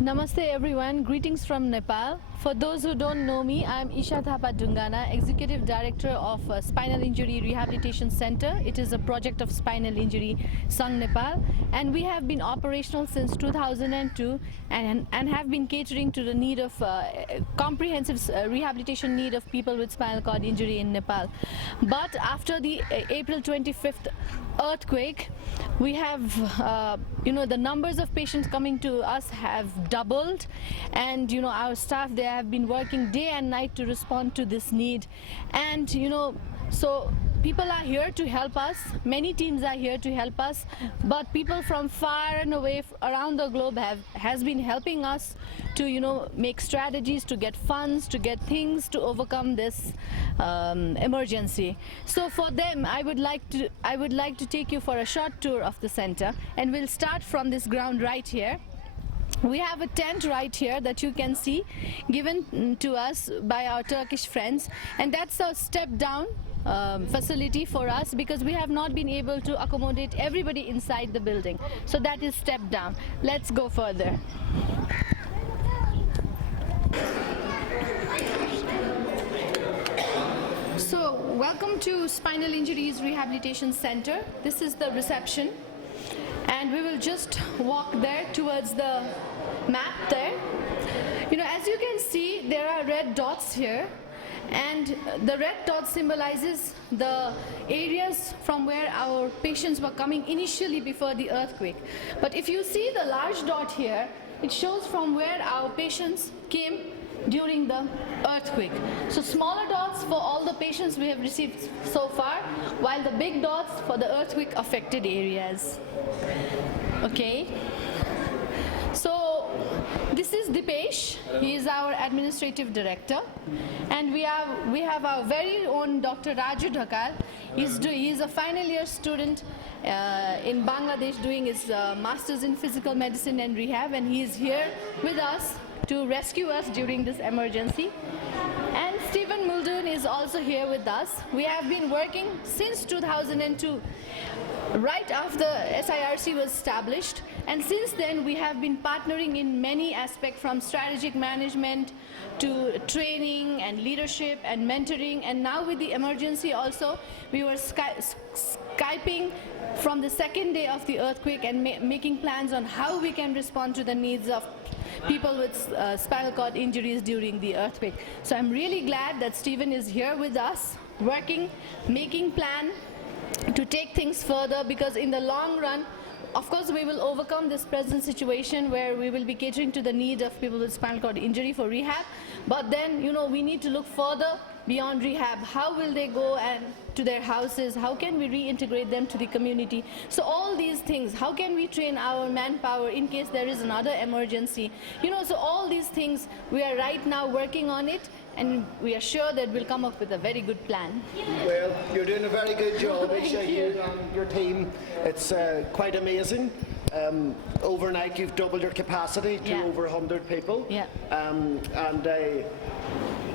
Namaste everyone, greetings from Nepal. For those who don't know me, I am Isha Thapa Dungana, Executive Director of Spinal Injury Rehabilitation Center. It is a project of Spinal Injury Sangh Nepal, and we have been operational since 2002 and have been catering to the need of comprehensive rehabilitation need of people with spinal cord injury in Nepal. But after the April 25th earthquake, we have the numbers of patients coming to us have doubled, and our staff, they have been working day and night to respond to this need. And so people are here to help us, many teams are here to help us, but people from far and away around the globe has been helping us to make strategies, to get funds, to get things to overcome this emergency. So for them, I would like to take you for a short tour of the center, and we'll start from this ground right here. We have a tent right here that you can see, given to us by our Turkish friends, and that's a step down facility for us because we have not been able to accommodate everybody inside the building. So that is step down. Let's go further. So welcome to Spinal Injuries Rehabilitation Center. This is the reception, and we will just walk there towards the map there. As you can see, there are red dots here, and the red dot symbolizes the areas from where our patients were coming initially before the earthquake. But if you see the large dot here, it shows from where our patients came during the earthquake. So smaller dots for all the patients we have received so far, while the big dots for the earthquake affected areas. Okay. So this is Dipesh. He is our administrative director, and we have our very own Dr. Raju Dhakal. He's a final year student in Bangladesh doing his masters in physical medicine and rehab, and he is here with us to rescue us during this emergency. And Stephen Muldoon is also here with us. We have been working since 2002, right after SIRC was established, and since then we have been partnering in many aspects, from strategic management to training and leadership and mentoring. And now with the emergency also, we were Skyping from the second day of the earthquake and making plans on how we can respond to the needs of people with spinal cord injuries during the earthquake. So I'm really glad that Stephen is here with us, working, making plan to take things further, because in the long run, of course, we will overcome this present situation where we will be catering to the need of people with spinal cord injury for rehab. But then, we need to look further beyond rehab. How will they go and to their houses? How can we reintegrate them to the community? So all these things, how can we train our manpower in case there is another emergency? So all these things, we are right now working on it, and we are sure that we'll come up with a very good plan. Well, you're doing a very good job, Isha. You and your team. It's quite amazing. Overnight, you've doubled your capacity to over 100 people. Yeah.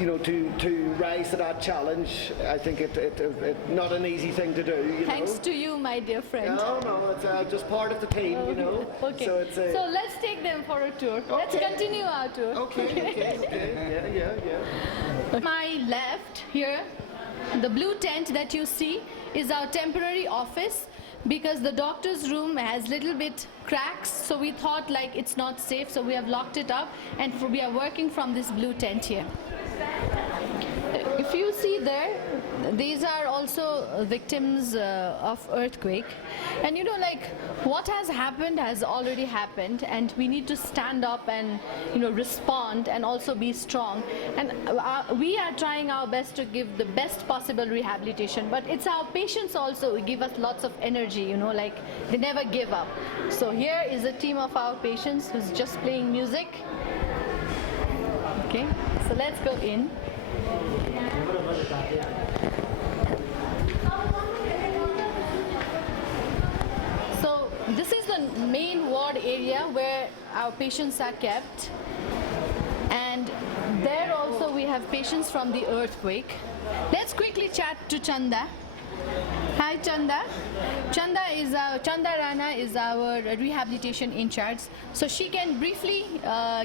To rise to that challenge, I think it's not an easy thing to do. Thanks to you, my dear friend. No, it's just part of the team, Okay. So let's take them for a tour. Okay. Let's continue our tour. Okay. Yeah. My left here, the blue tent that you see is our temporary office, because the doctor's room has little bit cracks, so we thought like it's not safe, so we have locked it up, and we are working from this blue tent here. If you see there, these are also victims of earthquake, and what has happened has already happened, and we need to stand up and respond and also be strong. And we are trying our best to give the best possible rehabilitation, but it's our patients also who give us lots of energy, they never give up. So here is a team of our patients who's just playing music. Okay, so let's go in. So this is the main ward area where our patients are kept, and there also we have patients from the earthquake. Let's quickly chat to Chanda. Hi Chanda. Chanda Rana is our rehabilitation in charge. So she can briefly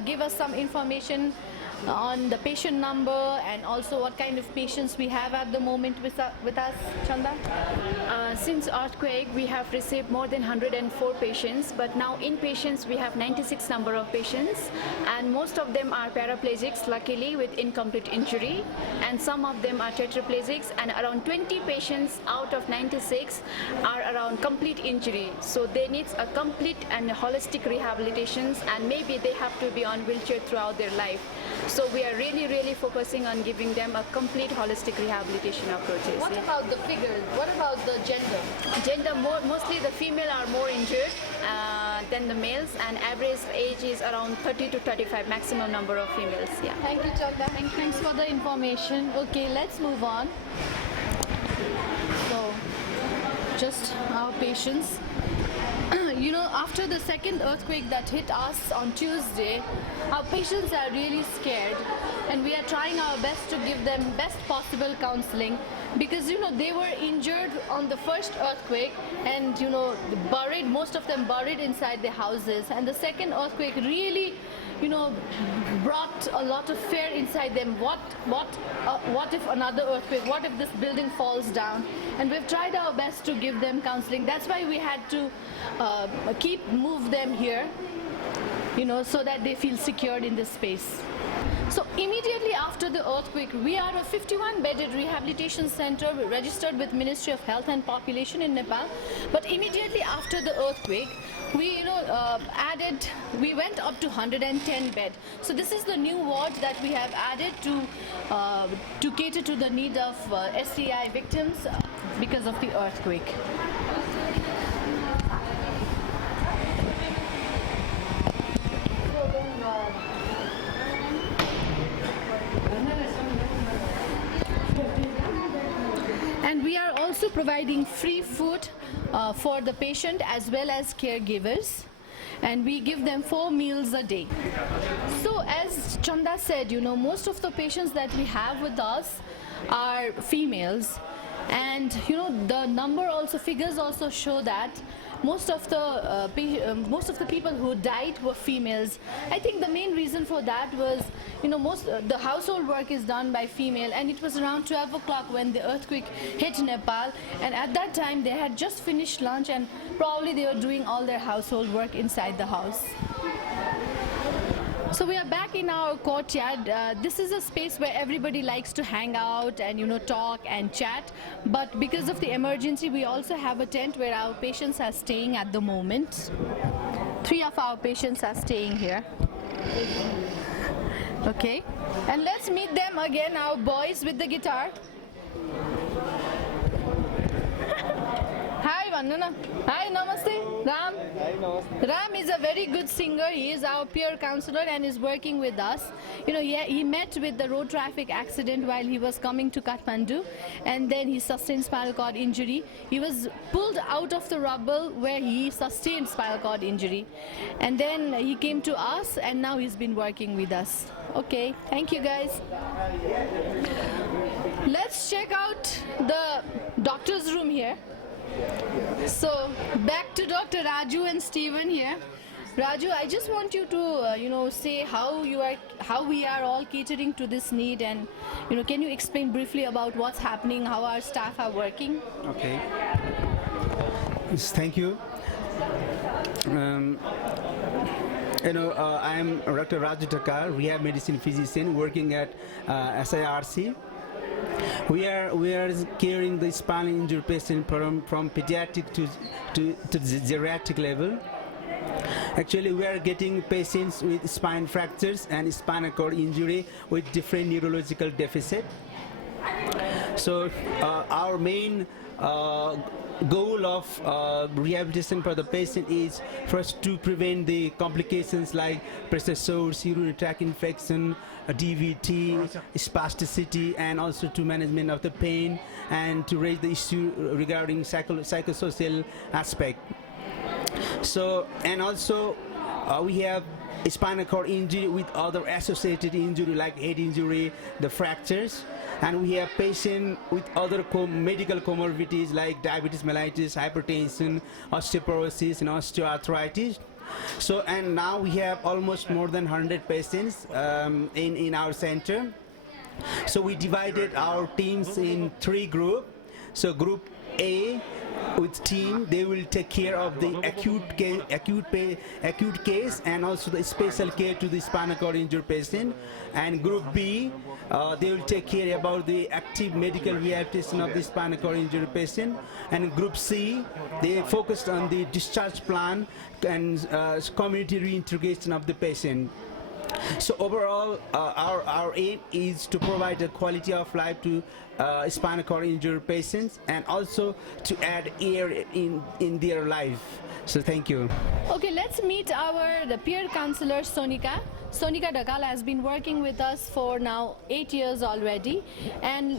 give us some information on the patient number and also what kind of patients we have at the moment with us, Chanda. Since earthquake, we have received more than 104 patients, but now in patients we have 96 number of patients, and most of them are paraplegics, luckily with incomplete injury, and some of them are tetraplegics, and around 20 patients out of 96 are around complete injury. So they need a complete and holistic rehabilitations, and maybe they have to be on wheelchair throughout their life. So we are really focusing on giving them a complete holistic rehabilitation approaches. What about the figures? What about the gender? Mostly the female are more injured than the males, and average age is around 30 to 35, maximum number of females. Yeah. Thank you, Chanda. Thanks for the information. Okay, let's move on. So, just our patients. You know, after the second earthquake that hit us on Tuesday, our patients are really scared, and we are trying our best to give them best possible counseling, because you know they were injured on the first earthquake and you know buried, most of them buried inside their houses, and the second earthquake really brought a lot of fear inside them. What if another earthquake, what if this building falls down? And we've tried our best to give them counseling. That's why we had to move them here, so that they feel secured in this space. So immediately after the earthquake, we are a 51-bedded rehabilitation center registered with Ministry of Health and Population in Nepal. But immediately after the earthquake, we went up to 110 bed. So this is the new ward that we have added to cater to the need of SCI victims because of the earthquake. And we are also providing free food for the patient as well as caregivers, and we give them 4 meals a day. So as Chanda said, most of the patients that we have with us are females, and the figures also show that most of the people who died were females. I think the main reason for that was, the household work is done by female, and it was around 12 o'clock when the earthquake hit Nepal, and at that time they had just finished lunch and probably they were doing all their household work inside the house. So we are back in our courtyard. This is a space where everybody likes to hang out and talk and chat. But because of the emergency, we also have a tent where our patients are staying at the moment. 3 of our patients are staying here. Okay, and let's meet them again, our boys with the guitar. Hi, Vandana. Hi, namaste. Ram. Hi, namaste. Ram is a very good singer. He is our peer counselor and is working with us. He met with the road traffic accident while he was coming to Kathmandu, and then he sustained spinal cord injury. He was pulled out of the rubble where he sustained spinal cord injury, and then he came to us, and now he's been working with us. Okay, thank you guys. Let's check out the doctor's room here. So back to Dr. Raju and Stephen here. Raju, I just want you to say how we are all catering to this need, and can you explain briefly about what's happening, how our staff are working? Okay. Yes, thank you. I am Dr. Raju Takar, rehab medicine physician working at SIRC. We are caring the spinal injury patient from pediatric to the geriatric level. Actually, we are getting patients with spine fractures and spinal cord injury with different neurological deficit. So our main goal of rehabilitation for the patient is first to prevent the complications like pressure sores, urinary tract infection, DVT, spasticity, and also to management of the pain, and to raise the issue regarding psychosocial aspect. So, and also We have spinal cord injury with other associated injury like head injury, the fractures, and we have patient with other medical comorbidities like diabetes mellitus, hypertension, osteoporosis, and osteoarthritis. So, and now we have almost more than 100 patients in our center. So we divided our teams in 3 groups. So group A with team, they will take care of the acute case and also the special care to the spinal cord injured patient. And group B, they will take care about the active medical rehabilitation of the spinal cord injured patient. And group C, they focused on the discharge plan and community reintegration of the patient. So overall, our aim is to provide a quality of life to spinal cord injured patients and also to add air in their life. So thank you. Okay, let's meet the peer counselor Sonika. Sonika Dhakal has been working with us for now 8 years already, and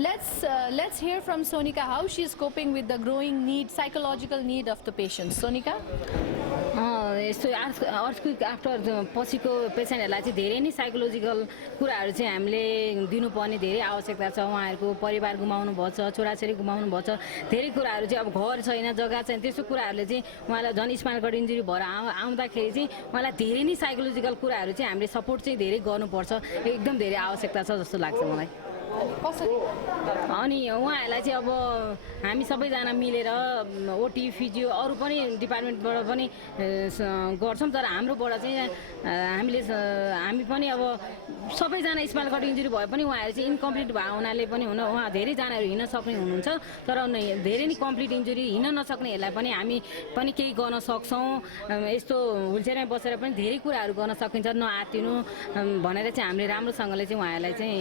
let's hear from Sonika how she is coping with the growing need, psychological need of the patients. Sonika? यस्तो earthquake after पछिको पेसेन्टहरूलाई चाहिँ धेरै नै psychological कुराहरू चाहिँ हामीले दिनुपर्ने धेरै आवश्यकता छ। उहाँहरूको परिवार गुमाउनु भएको छ, छोराछोरी गुमाउनु भएको छ, धेरै कुराहरू चाहिँ अब घर छैन, जग्गा छैन, त्यस्तो कुराहरूले चाहिँ उहाँलाई झन् स्पाइनल कर्ड इन्जुरी भएर आउँदाखेरि चाहिँ उहाँलाई धेरै नै साइकोलोजिकल कुराहरू चाहिँ हामीले सपोर्ट चाहिँ धेरै गर्नुपर्छ, एकदम धेरै आवश्यकता छ जस्तो लाग्छ मलाई। अनि उहाँहरूलाई चाहिँ अब हामी सबैजना मिलेर ओटी फिजियो अरू पनि डिपार्टमेन्टबाट पनि गर्छौँ, तर हाम्रोबाट चाहिँ हामी पनि अब सबैजना स्पाइनल कर्ड इन्जुरी भए पनि उहाँहरू चाहिँ इन्कम्प्लिट भएको हुनाले पनि उहाँ धेरैजनाहरू हिँड्न सक्ने हुनुहुन्छ, तर धेरै नै कम्प्लिट इन्जुरी हिँड्न नसक्नेहरूलाई पनि हामी पनि केही गर्न सक्छौँ। यस्तो व्हिलचेयरमा बसेर पनि धेरै कुराहरू गर्न सकिन्छ, नआत्तिनु भनेर चाहिँ हामीले राम्रोसँगले चाहिँ उहाँहरूलाई चाहिँ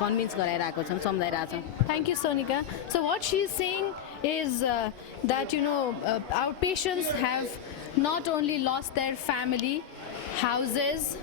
कन्भिन्स गराइरहेको छौँ, सम्झाइरहेको छौँ। Thank you, Sonika. So what she is saying is that our patients have not only lost their family, houses,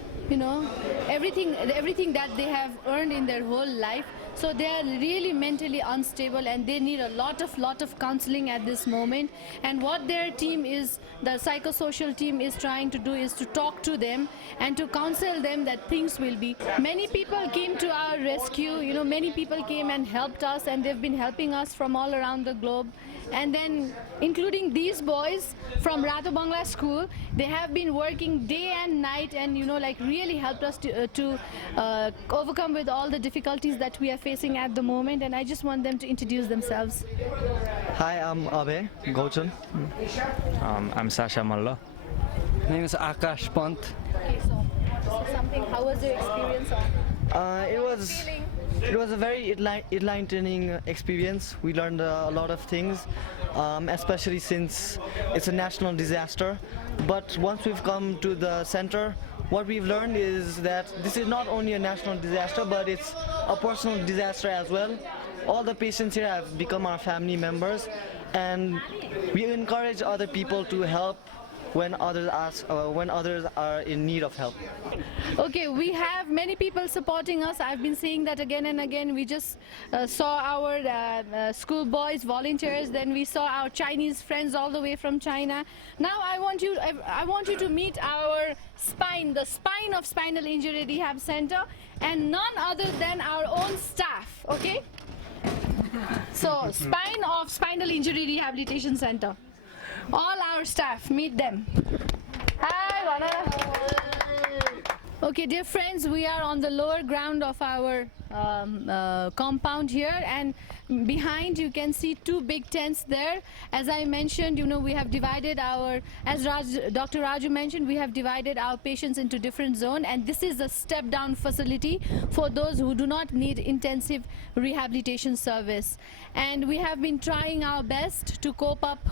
everything that they have earned in their whole life. So they are really mentally unstable and they need a lot of counseling at this moment. And what their team is, the psychosocial team is trying to do is to talk to them and to counsel them that things will be. Many people came to our rescue, many people came and helped us, and they've been helping us from all around the globe. And then including these boys from Rato Bangla School, they have been working day and night and really helped us to overcome with all the difficulties that we are facing at the moment. And I just want them to introduce themselves. Hi, I'm Abe Gauchan. I'm Sasha Malla. My name is Akash Pant. Okay, so say something. How was your experience? It was a very enlightening experience. We learned a lot of things, especially since it's a national disaster. But once we've come to the center, what we've learned is that this is not only a national disaster, but it's a personal disaster as well. All the patients here have become our family members, and we encourage other people to help when others are in need of help. Okay, we have many people supporting us. I've been saying that again and again. We just saw our school boys, volunteers, then we saw our Chinese friends all the way from China. Now I want you to meet our spine, the spine of Spinal Injury Rehab Center, and none other than our own staff, okay? So, spine of Spinal Injury Rehabilitation Center. All our staff, meet them. Hi, Rana. Okay, dear friends, we are on the lower ground of our compound here, and behind you can see 2 big tents there. As I mentioned, we have divided as Dr. Raju mentioned, we have divided our patients into different zones, and this is a step-down facility for those who do not need intensive rehabilitation service. And we have been trying our best to cope up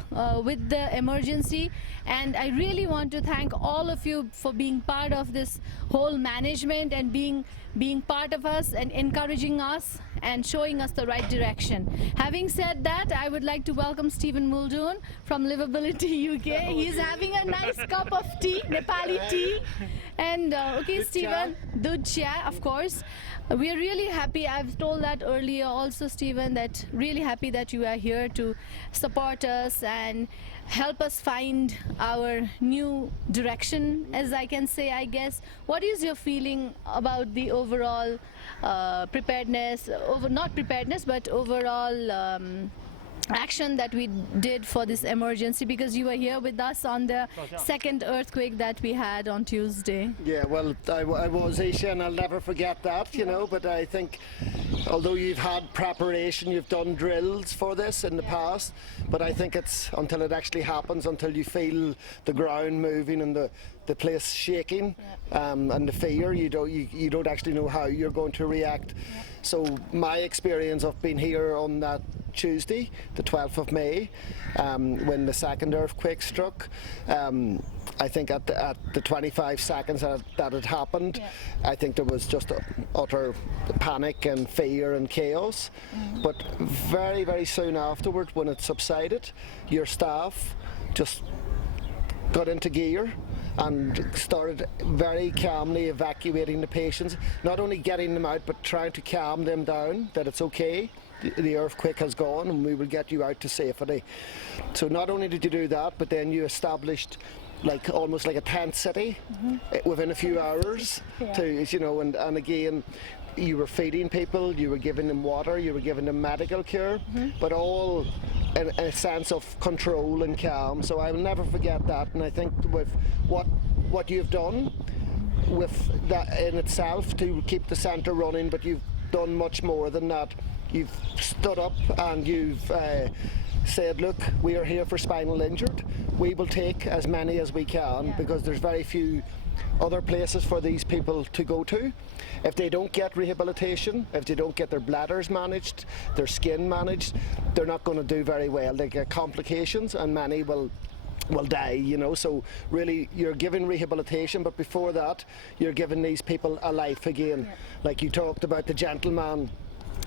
with the emergency, and I really want to thank all of you for being part of this whole management and being part of us and encouraging us and showing us the right direction. Having said that, I would like to welcome Stephen Muldoon from Livability UK. He's having a nice cup of tea, Nepali tea. And okay, Stephen, Dud Cha, of course. We are really happy. I've told that earlier also, Stephen, that really happy that you are here to support us and help us find our new direction, as I can say, I guess. What is your feeling about the overall preparedness, not preparedness, but overall action that we did for this emergency, because you were here with us on the second earthquake that we had on Tuesday? Yeah, well, I was, Aisha, and I'll never forget that, you know, but I think although you've had preparation, you've done drills for this in the past, but I think it's until it actually happens, until you feel the ground moving and the place shaking, and the fear, you don't actually know how you're going to react. So my experience of being here on that Tuesday, the 12th of May, when the second earthquake struck, I think at the 25 seconds that it happened, I think there was just utter panic and fear and chaos. But very, very soon afterward, when it subsided, your staff just got into gear and started very calmly evacuating the patients, not only getting them out, but trying to calm them down, that it's okay, the earthquake has gone and we will get you out to safety. So not only did you do that, but then you established almost like a tent city within a few hours, to, you know, and again, you were feeding people, you were giving them water, you were giving them medical care, but all in a sense of control and calm. So I will never forget that, and I think with what you've done with that in itself to keep the centre running, but you've done much more than that. You've stood up and you've said, look, we are here for spinal injured. We will take as many as we can, because there's very few other places for these people to go to. If they don't get rehabilitation, if they don't get their bladders managed, their skin managed, they're not going to do very well. They get complications and many will die, you know. So really you're giving rehabilitation, but before that you're giving these people a life again. Like you talked about the gentleman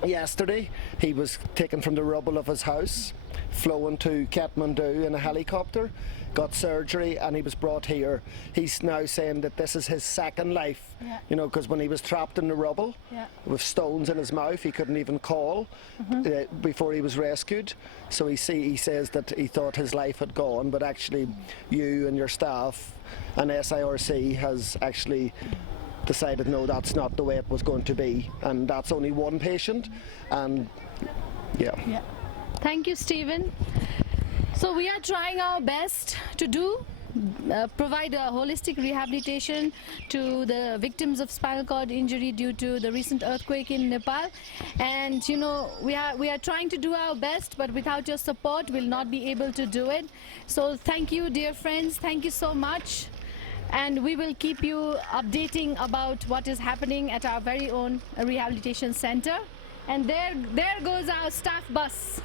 yesterday, he was taken from the rubble of his house, flown to Kathmandu in a helicopter, got surgery, and he was brought here. He's now saying that this is his second life, you know, because when he was trapped in the rubble with stones in his mouth, he couldn't even call before he was rescued. So he says that he thought his life had gone, but actually you and your staff and SIRC has actually decided, no, that's not the way it was going to be, and that's only one patient, and Thank you, Stephen. So we are trying our best to provide a holistic rehabilitation to the victims of spinal cord injury due to the recent earthquake in Nepal, and you know, we are trying to do our best, but without your support we'll not be able to do it. So thank you, dear friends, thank you so much, and we will keep you updating about what is happening at our very own rehabilitation center. And there goes our staff bus.